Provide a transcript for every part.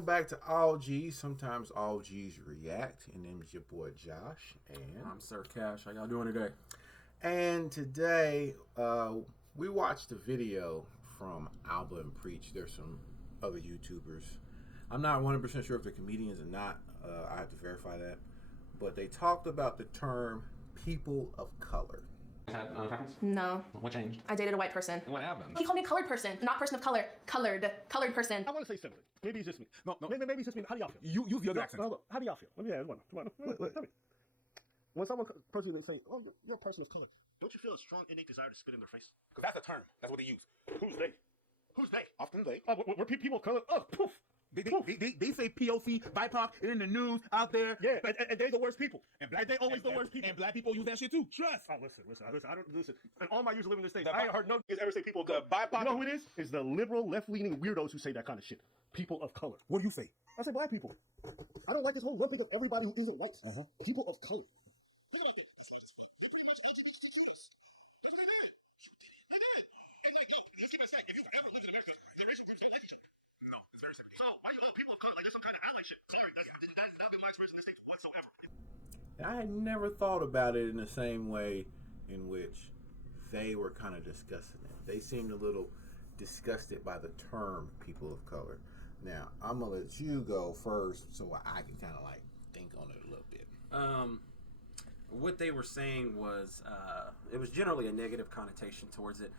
welcome back to AllG's, sometimes AllG'sReact, and then it's your boy Josh, and I'm Sir Cash. How y'all doing today? And today, we watched a video from Alba and Preach. There's some other YouTubers. I'm not 100% sure if they're comedians or not. I have to verify that. But they talked about the term people of color. No. What changed? I dated a white person. What happened? He called me colored person, not person of color. Colored person. I want to say simply. Maybe it's just me. No. Maybe it's just me. How do y'all feel? You use the other accent. No, how do y'all feel? Let me ask one. Tell me. When someone approaches you and say, "Oh, you're a person of color," don't you feel a strong innate desire to spit in their face? Because that's a term. That's what they use. Who's they? Who's they? Often they. Were people of color? Oh, poof. They say POC, BIPOC, in the news, out there. Yeah, and they're the worst people. And black, they always the worst people. And black people use that shit too. Trust. Oh, listen. I don't listen. In all my years of living in this state, I ain't heard no niggas ever say people of color. BIPOC. You know who it is? It's the liberal, left-leaning weirdos who say that kind of shit. People of color. What do you say? I say black people. I don't like this whole lumping of everybody who isn't white. People of color. Look what I think. They pretty much LGBTQ'd. That's what they did. They did. And like, let's give it a sec. If you've ever lived in America, the racial groups don't like each other. No, it's very simple. So why you people of color like there's some kind of ally shit? Sorry, that's not been my experience in this state whatsoever. And I had never thought about it in the same way in which they were kind of discussing it. They seemed a little disgusted by the term people of color. Now, I'm going to let you go first so I can kind of like think on it a little bit. What they were saying was it was generally a negative connotation towards it.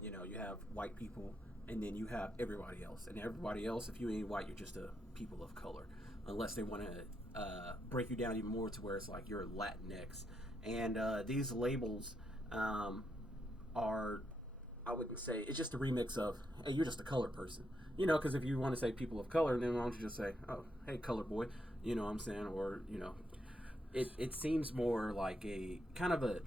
You have white people, and then you have everybody else. And everybody else, if you ain't white, you're just a people of color. Unless they want to break you down even more to where it's like you're Latinx. And these labels are, I wouldn't say, it's just a remix of, hey, you're just a colored person. You know, because if you want to say people of color, then why don't you just say, oh, hey, colored boy. You know what I'm saying? Or, it seems more like a kind of a,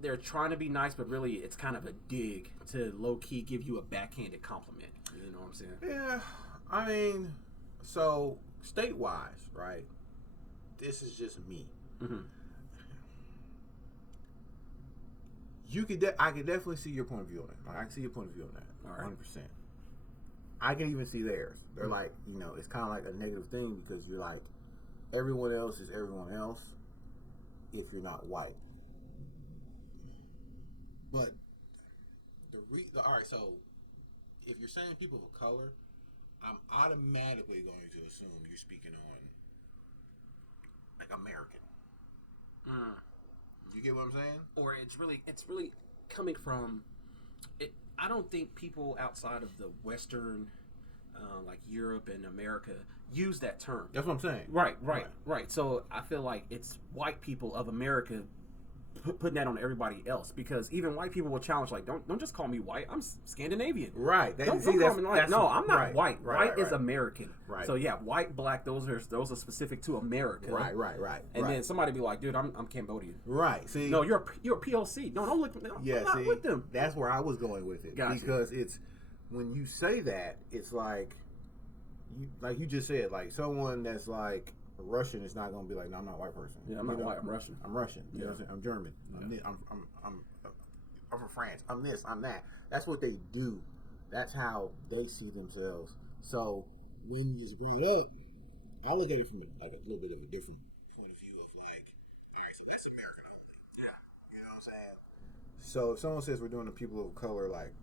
they're trying to be nice, but really it's kind of a dig to low-key give you a backhanded compliment. You know what I'm saying? Yeah, I mean, so state-wise, right, this is just me. Mm-hmm. I could definitely see your point of view on it. Like, I can see your point of view on that, All right. 100%. I can even see theirs. They're like, it's kind of like a negative thing because you're like, everyone else is everyone else if you're not white. But all right, so if you're saying people of color, I'm automatically going to assume you're speaking on like American. You get what I'm saying? Or it's really coming from it. I don't think people outside of the Western, like Europe and America, use that term. That's what I'm saying. Right. So I feel like it's white people of America putting that on everybody else, because even white people will challenge, like, don't just call me white. I'm Scandinavian. Right. Don't call me like, no, I'm not white. White is American. Right. So yeah, white, black, those are specific to America. Right. And then somebody be like, dude, I'm Cambodian. Right. See. No, you're a POC. No, don't look. I'm not with them. That's where I was going with it. Gotcha. Because it's when you say that, it's like you just said, like someone that's like Russian is not going to be like, no, I'm not a white person. Yeah, I'm not white. I'm Russian. I'm Russian. You know what I'm saying? I'm German. I'm from France. I'm this. I'm that. That's what they do. That's how they see themselves. So when you bring it up, I look at it from like a little bit of a different point of view of like, all right, so that's American only. Yeah. You know what I'm saying? So if someone says we're doing a people of color, like,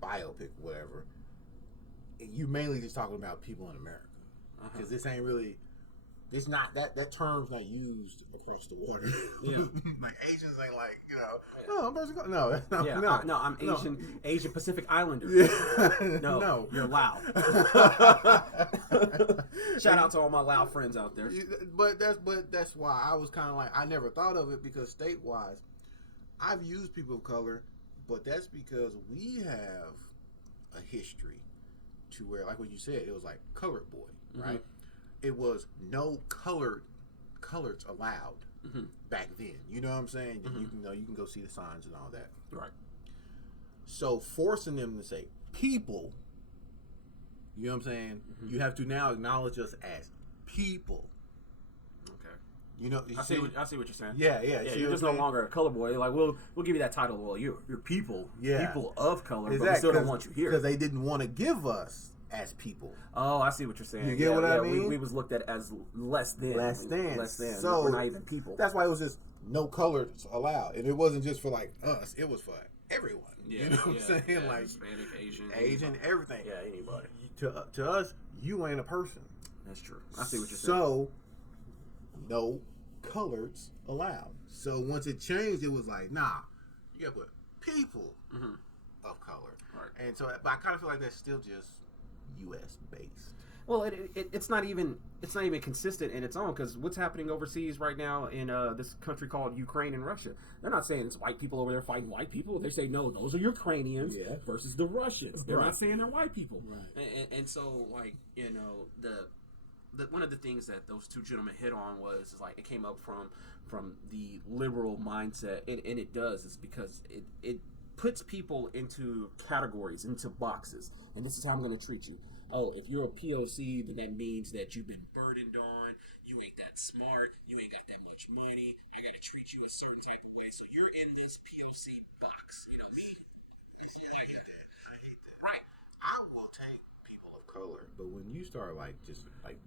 biopic, whatever, you mainly just talking about people in America. Because this ain't really, it's not, that term's not used across the water. Yeah. Like Asians ain't like, oh, I'm person. No, that's not, Yeah, no. I'm Asian Pacific Islander. Yeah. No, you're Lao. Shout out to all my Lao friends out there. But that's why I was kind of like, I never thought of it, because state-wise, I've used people of color, but that's because we have a history to where, like what you said, it was like colored boy, right? It was no coloreds allowed back then. You know what I'm saying? You can go see the signs and all that. Right. So forcing them to say people, you know what I'm saying? You have to now acknowledge us as people. Okay. I see what you're saying. Yeah. You're just no longer a color boy. Like we'll give you that title. Well, you're people. Yeah. People of color, exactly. but we still don't want you here because they didn't want to give us as people. Oh, I see what you're saying. You get what I mean? We was looked at as less than. Less than. So we're not even people. That's why it was just no colors allowed, and it wasn't just for like us. It was for everyone. Yeah, you know what I'm saying? Yeah, like Hispanic, Asian, everything. Yeah, anybody. To us, you ain't a person. That's true. I see what you're saying. So, no colors allowed. So once it changed, it was like, nah, you got to put people of color. Right. And so, but I kind of feel like that's still just U.S. based. Well, it's not even consistent in its own, because what's happening overseas right now in this country called Ukraine and Russia, they're not saying it's white people over there fighting white people. They say no, those are Ukrainians versus the Russians. They're not saying they're white people. Right. And so, like, you know, the one of the things that those two gentlemen hit on was like it came up from the liberal mindset, and it does is because it puts people into categories, into boxes, and this is how I'm going to treat you. Oh, if you're a POC, then that means that you've been burdened on, you ain't that smart, you ain't got that much money, I gotta treat you a certain type of way, so you're in this POC box. You know, me, I hate that. Right. I will take people of color, but when you start like just like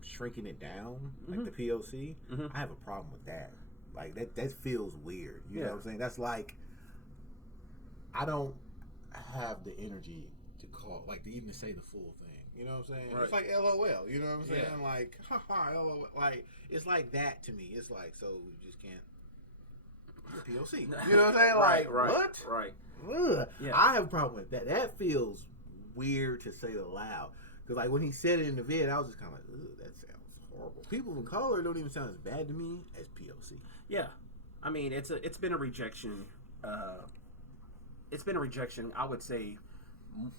shrinking it down, like the POC, I have a problem with that. Like that feels weird. You know what I'm saying? That's like, I don't have the energy to call, like, to even say the full thing. You know what I'm saying? Right. It's like LOL. You know what I'm saying? Yeah. Like, haha, LOL. Like, it's like that to me. It's like, so you just can't. You're POC. You know what I'm saying? Like, what? Right. Ugh. Yeah. I have a problem with that. That feels weird to say aloud. Because, like, when he said it in the vid, I was just kind of like, ugh, that sounds horrible. People of color don't even sound as bad to me as POC. Yeah. I mean, it's been a rejection. It's been a rejection, I would say,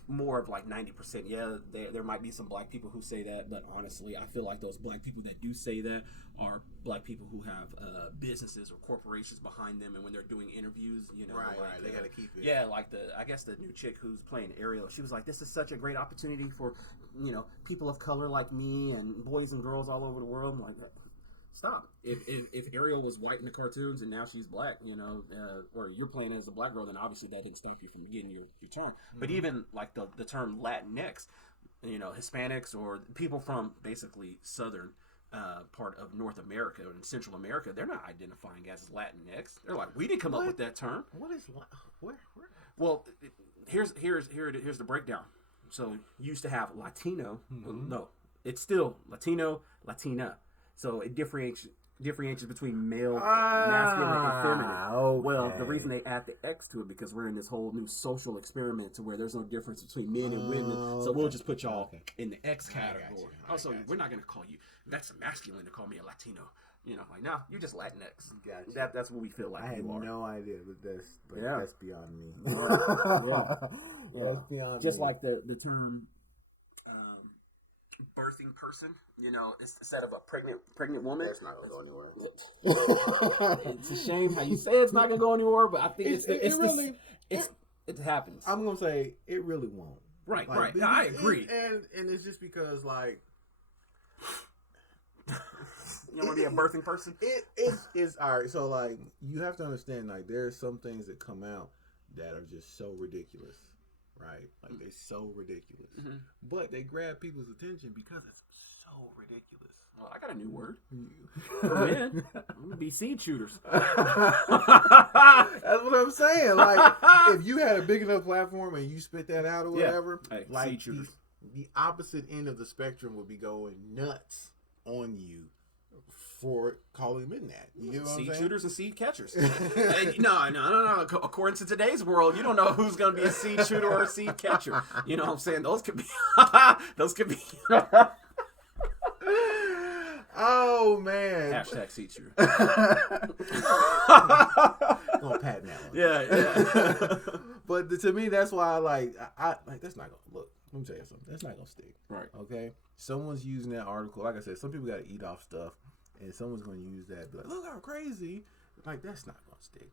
more of like 90%. Yeah, there might be some black people who say that, but honestly, I feel like those black people that do say that are black people who have businesses or corporations behind them, and when they're doing interviews, you know, right, they gotta keep it. Yeah, like I guess the new chick who's playing Ariel, she was like, "This is such a great opportunity for, you know, people of color like me and boys and girls all over the world." I'm like, stop. If Ariel was white in the cartoons and now she's black, you know, or you're playing as a black girl, then obviously that didn't stop you from getting your term. But even like the term Latinx, you know, Hispanics or people from basically southern part of North America and Central America, they're not identifying as Latinx. They're like, we didn't come up with that term. What is where? Well, here's the breakdown. So you used to have Latino. No, it's still Latino, Latina. So it differentiates between male, masculine, and feminine. Okay. Well, the reason they add the X to it because we're in this whole new social experiment to where there's no difference between men and women. So we'll just put y'all in the X category. Also, we're not going to call you. That's masculine to call me a Latino. You know, like, no, you're just Latinx. Gotcha. That's what we feel like. I had you are. no idea, but that's beyond me. That's beyond just me. Like the term birthing person, you know, instead of a pregnant woman. That's not gonna go anywhere. It's a shame how you say it's not gonna go anywhere, but I think it happens. I'm gonna say it really won't. Right. I agree. And it's just because, like, you don't want to be a birthing person. It's all right. So, like, you have to understand, like, there's some things that come out that are just so ridiculous. Right? Like, they're so ridiculous. But they grab people's attention because it's so ridiculous. Well, I got a new word. For men. I'm going to be seed shooters. That's what I'm saying. Like, if you had a big enough platform and you spit that out or whatever, like, seed shooters. The opposite end of the spectrum would be going nuts on you for calling them in that. You know what I'm saying? Seed shooters and seed catchers. No. According to today's world, you don't know who's going to be a seed shooter or a seed catcher. You know what I'm saying? Those could be. Oh, man. Hashtag seed shooter. Gonna patent that one. Yeah. But to me, that's why I like that's not gonna look. Let me tell you something. That's not gonna stick. Right. Okay. Someone's using that article. Like I said, some people got to eat off stuff, and someone's gonna use that. Be like, look how crazy. Like, that's not gonna stick.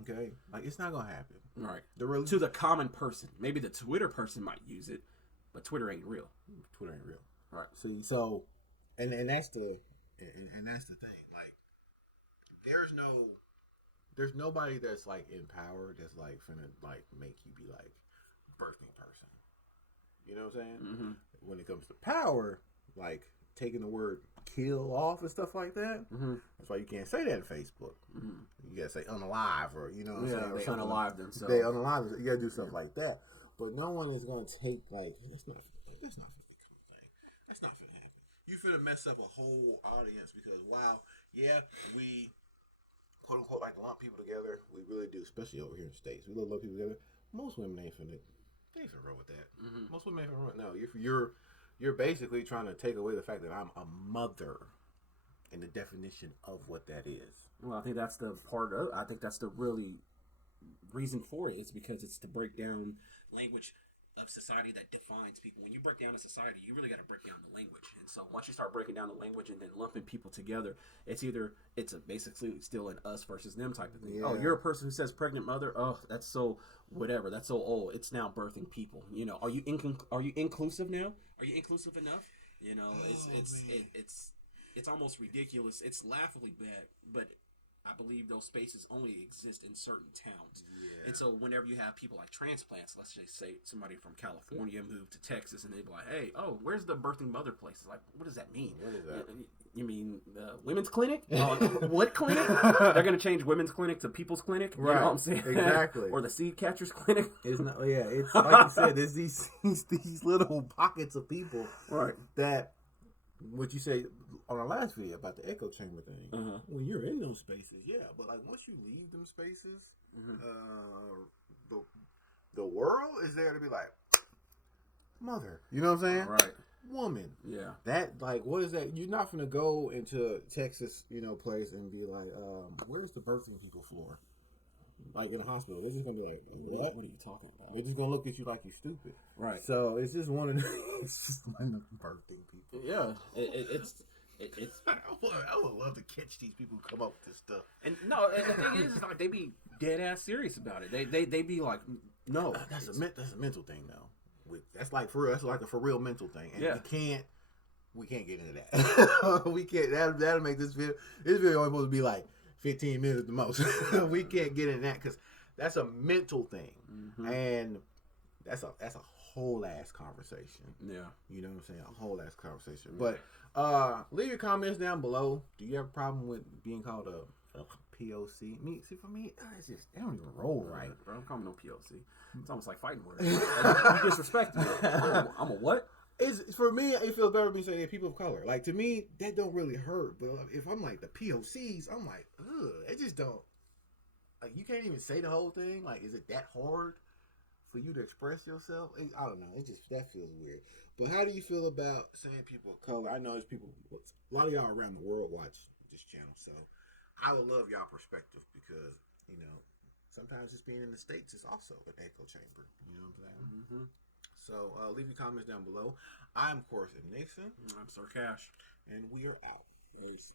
Okay. Like, it's not gonna happen. Right. To the common person, maybe the Twitter person might use it, but Twitter ain't real. Twitter ain't real. Right. See, so, and that's the thing. Like, there's nobody that's like in power that's like finna like make you be like birthing person. You know what I'm saying? Mm-hmm. When it comes to power, like taking the word kill off and stuff like that, that's why you can't say that in Facebook. You gotta say unalive, or you know what I'm saying? They unalive themselves. They unalive themselves. You gotta do stuff like that. But no one is gonna take like that's not gonna become a thing. That's not gonna happen. You finna mess up a whole audience because we quote unquote like lump people together. We really do, especially over here in the States. We lump people together. Most women ain't finna roll with that. Most women ain't finna roll. No, you're basically trying to take away the fact that I'm a mother and the definition of what that is. Well, I think that's the part of. I think that's the really reason for it. It's because it's to break down language of society that defines people. When you break down a society, you really got to break down the language. And so once you start breaking down the language and then lumping people together, it's basically still an us versus them type of thing. Yeah. Oh, you're a person who says pregnant mother. Oh, that's so whatever. That's so old. It's now birthing people. You know, are you inclusive now? Are you inclusive enough? You know, it's almost ridiculous. It's laughably bad, but I believe those spaces only exist in certain towns. Yeah. And so whenever you have people like transplants, let's just say somebody from California moved to Texas and they'd be like, hey, where's the birthing mother place? It's like, what does that mean? What is that? You mean women's clinic? What clinic? They're going to change women's clinic to people's clinic? You know what I'm saying? Exactly. Or the seed catcher's clinic? It's not, it's like you said, there's these little pockets of people that, what you say on our last video about the echo chamber thing, when you're in those spaces, but like once you leave them spaces, the world is there to be like, mother, you know what I'm saying? Right. Woman. Yeah. That, like, what is that? You're not going to go into Texas, place and be like, where's the birthing people for? Like in a hospital, they're just gonna be like, "What? What are you talking about?" They're just gonna look at you like you're stupid, right? So it's just one of the birthing people. Yeah, it's. I would love to catch these people who come up with this stuff. And no, and the thing is like they be dead ass serious about it. They be like, no, that's a mental thing though. That's like for real. That's like a for real mental thing, and we can't get into that. We can't. That'll make this video. This video only supposed to be like 15 minutes at the most. We can't get into that because that's a mental thing, and that's a whole ass conversation. Yeah, you know what I'm saying, a whole ass conversation. But leave your comments down below. Do you have a problem with being called a POC? For me, it's just they don't even roll right. Bro, don't call me no POC. It's almost like fighting words. You disrespect me. I'm a what? It's for me. It feels better being saying people of color. Like to me, that don't really hurt. But if I'm like the POCs, I'm like, ugh. It just don't. Like you can't even say the whole thing. Like, is it that hard for you to express yourself? I don't know. That feels weird. But how do you feel about saying people of color? I know there's people. A lot of y'all around the world watch this channel, so I would love y'all perspective because sometimes just being in the States is also an echo chamber. You know what I'm saying? So leave your comments down below. I'm, of course, Nixon. I'm Sir Cash. And we are out. Peace.